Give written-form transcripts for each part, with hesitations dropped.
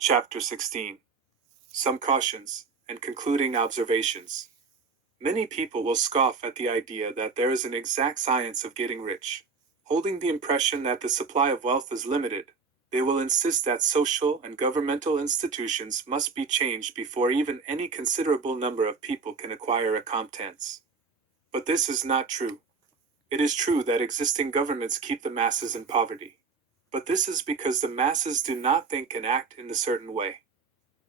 Chapter 16. Some cautions and concluding observations. Many people will scoff at the idea that there is an exact science of getting rich. Holding the impression that the supply of wealth is limited, they will insist that social and governmental institutions must be changed before even any considerable number of people can acquire a competence. But this is not true. It is true that existing governments keep the masses in poverty. But this is because the masses do not think and act in a certain way.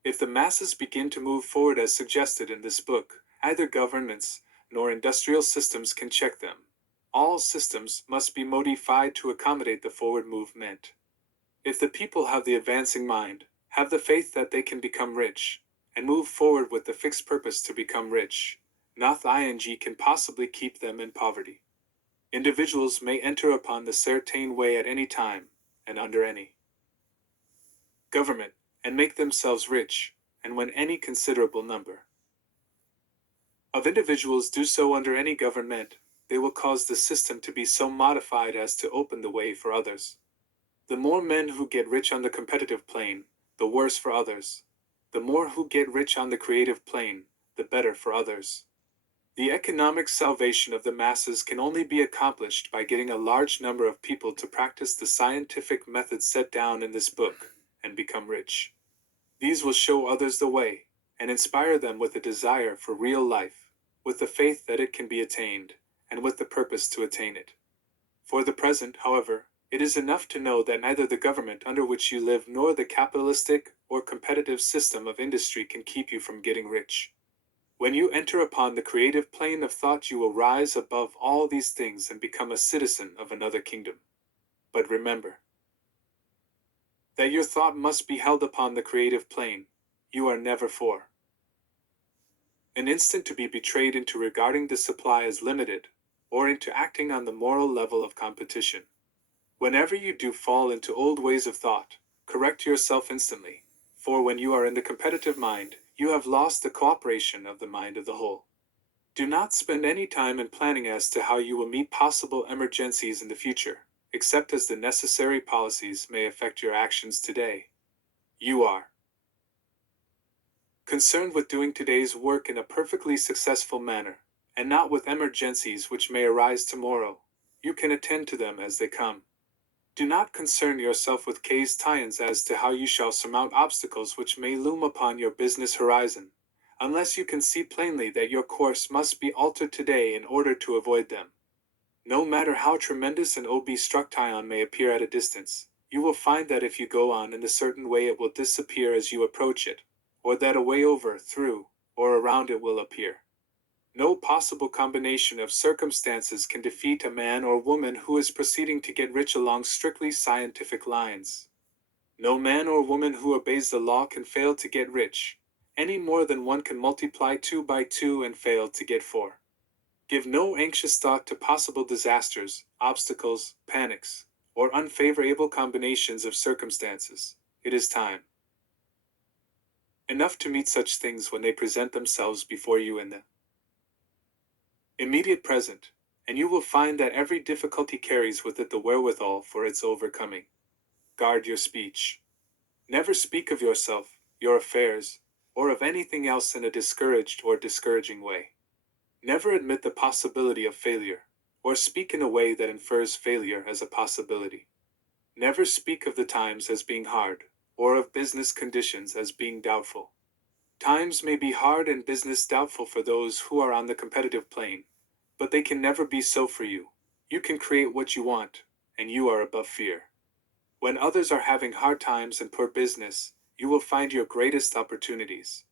If the masses begin to move forward as suggested in this book, neither governments nor industrial systems can check them. All systems must be modified to accommodate the forward movement. If the people have the advancing mind, have the faith that they can become rich, and move forward with the fixed purpose to become rich, nothing can possibly keep them in poverty. Individuals may enter upon the certain way at any time, and under any government, and make themselves rich, and when any considerable number of individuals do so under any government, they will cause the system to be so modified as to open the way for others. The more men who get rich on the competitive plane, the worse for others. The more who get rich on the creative plane, the better for others. The economic salvation of the masses can only be accomplished by getting a large number of people to practice the scientific methods set down in this book, and become rich. These will show others the way, and inspire them with a desire for real life, with the faith that it can be attained, and with the purpose to attain it. For the present, however, it is enough to know that neither the government under which you live nor the capitalistic or competitive system of industry can keep you from getting rich. When you enter upon the creative plane of thought, you will rise above all these things and become a citizen of another kingdom. But remember that your thought must be held upon the creative plane. You are never for an instant to be betrayed into regarding the supply as limited, or into acting on the moral level of competition. Whenever you do fall into old ways of thought, correct yourself instantly, for when you are in the competitive mind, you have lost the cooperation of the mind of the whole. Do not spend any time in planning as to how you will meet possible emergencies in the future, except as the necessary policies may affect your actions today. You are concerned with doing today's work in a perfectly successful manner, and not with emergencies which may arise tomorrow. You can attend to them as they come. Do not concern yourself with questions as to how you shall surmount obstacles which may loom upon your business horizon, unless you can see plainly that your course must be altered today in order to avoid them. No matter how tremendous an obstruction may appear at a distance, you will find that if you go on in a certain way it will disappear as you approach it, or that a way over, through, or around it will appear. No possible combination of circumstances can defeat a man or woman who is proceeding to get rich along strictly scientific lines. No man or woman who obeys the law can fail to get rich, any more than one can multiply 2 by 2 and fail to get 4. Give no anxious thought to possible disasters, obstacles, panics, or unfavorable combinations of circumstances. It is time enough to meet such things when they present themselves before you in the immediate present, and you will find that every difficulty carries with it the wherewithal for its overcoming. Guard your speech. Never speak of yourself, your affairs, or of anything else in a discouraged or discouraging way. Never admit the possibility of failure, or speak in a way that infers failure as a possibility. Never speak of the times as being hard, or of business conditions as being doubtful. Times may be hard and business doubtful for those who are on the competitive plane, but they can never be so for you. You can create what you want, and you are above fear. When others are having hard times and poor business, you will find your greatest opportunities.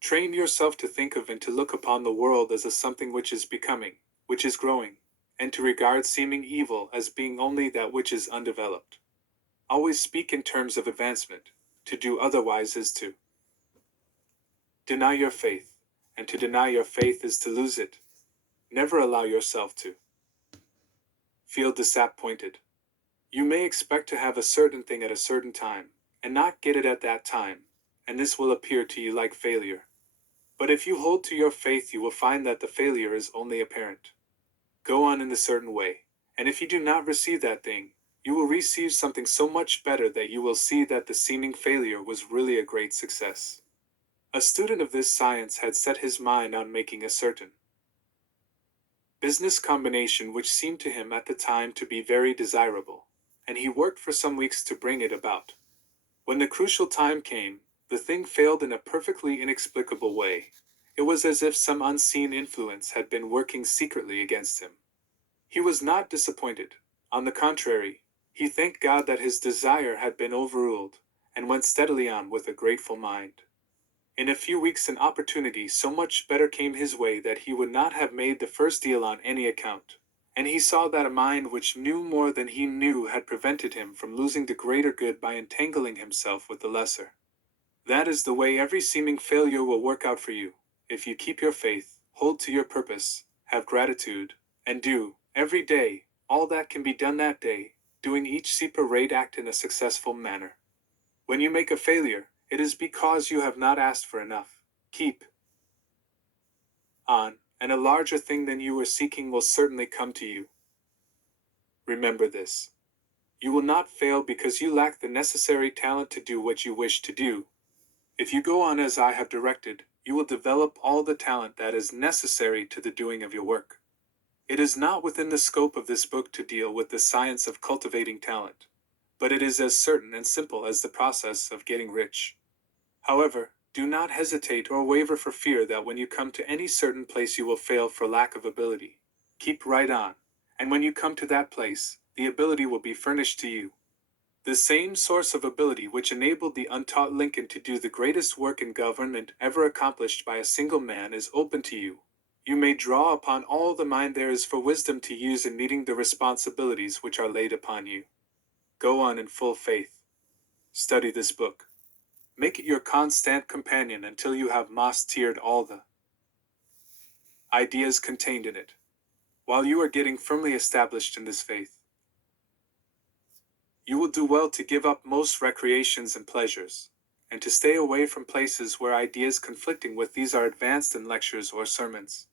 Train yourself to think of and to look upon the world as a something which is becoming, which is growing, and to regard seeming evil as being only that which is undeveloped. Always speak in terms of advancement. To do otherwise is to deny your faith, and to deny your faith is to lose it. Never allow yourself to feel disappointed. You may expect to have a certain thing at a certain time, and not get it at that time, and this will appear to you like failure. But if you hold to your faith, you will find that the failure is only apparent. Go on in a certain way, and if you do not receive that thing, you will receive something so much better that you will see that the seeming failure was really a great success. A student of this science had set his mind on making a certain business combination which seemed to him at the time to be very desirable, and he worked for some weeks to bring it about. When the crucial time came, the thing failed in a perfectly inexplicable way. It was as if some unseen influence had been working secretly against him. He was not disappointed. On the contrary, he thanked God that his desire had been overruled, and went steadily on with a grateful mind. In a few weeks an opportunity so much better came his way that he would not have made the first deal on any account, and he saw that a mind which knew more than he knew had prevented him from losing the greater good by entangling himself with the lesser. That is the way every seeming failure will work out for you, if you keep your faith, hold to your purpose, have gratitude, and do, every day, all that can be done that day, doing each separate act in a successful manner. When you make a failure, it is because you have not asked for enough. Keep on, and a larger thing than you were seeking will certainly come to you. Remember this. You will not fail because you lack the necessary talent to do what you wish to do. If you go on as I have directed, you will develop all the talent that is necessary to the doing of your work. It is not within the scope of this book to deal with the science of cultivating talent, but it is as certain and simple as the process of getting rich. However, do not hesitate or waver for fear that when you come to any certain place you will fail for lack of ability. Keep right on, and when you come to that place, the ability will be furnished to you. The same source of ability which enabled the untaught Lincoln to do the greatest work in government ever accomplished by a single man is open to you. You may draw upon all the mind there is for wisdom to use in meeting the responsibilities which are laid upon you. Go on in full faith. Study this book. Make it your constant companion until you have mastered all the ideas contained in it. While you are getting firmly established in this faith, you will do well to give up most recreations and pleasures, and to stay away from places where ideas conflicting with these are advanced in lectures or sermons.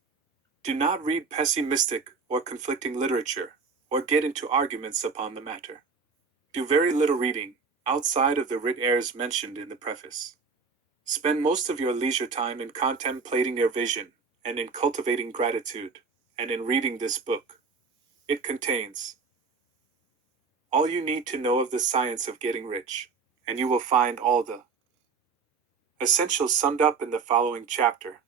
Do not read pessimistic or conflicting literature, or get into arguments upon the matter. Do very little reading, outside of the writ airs mentioned in the preface. Spend most of your leisure time in contemplating your vision, and in cultivating gratitude, and in reading this book. It contains all you need to know of the science of getting rich, and you will find all the essentials summed up in the following chapter.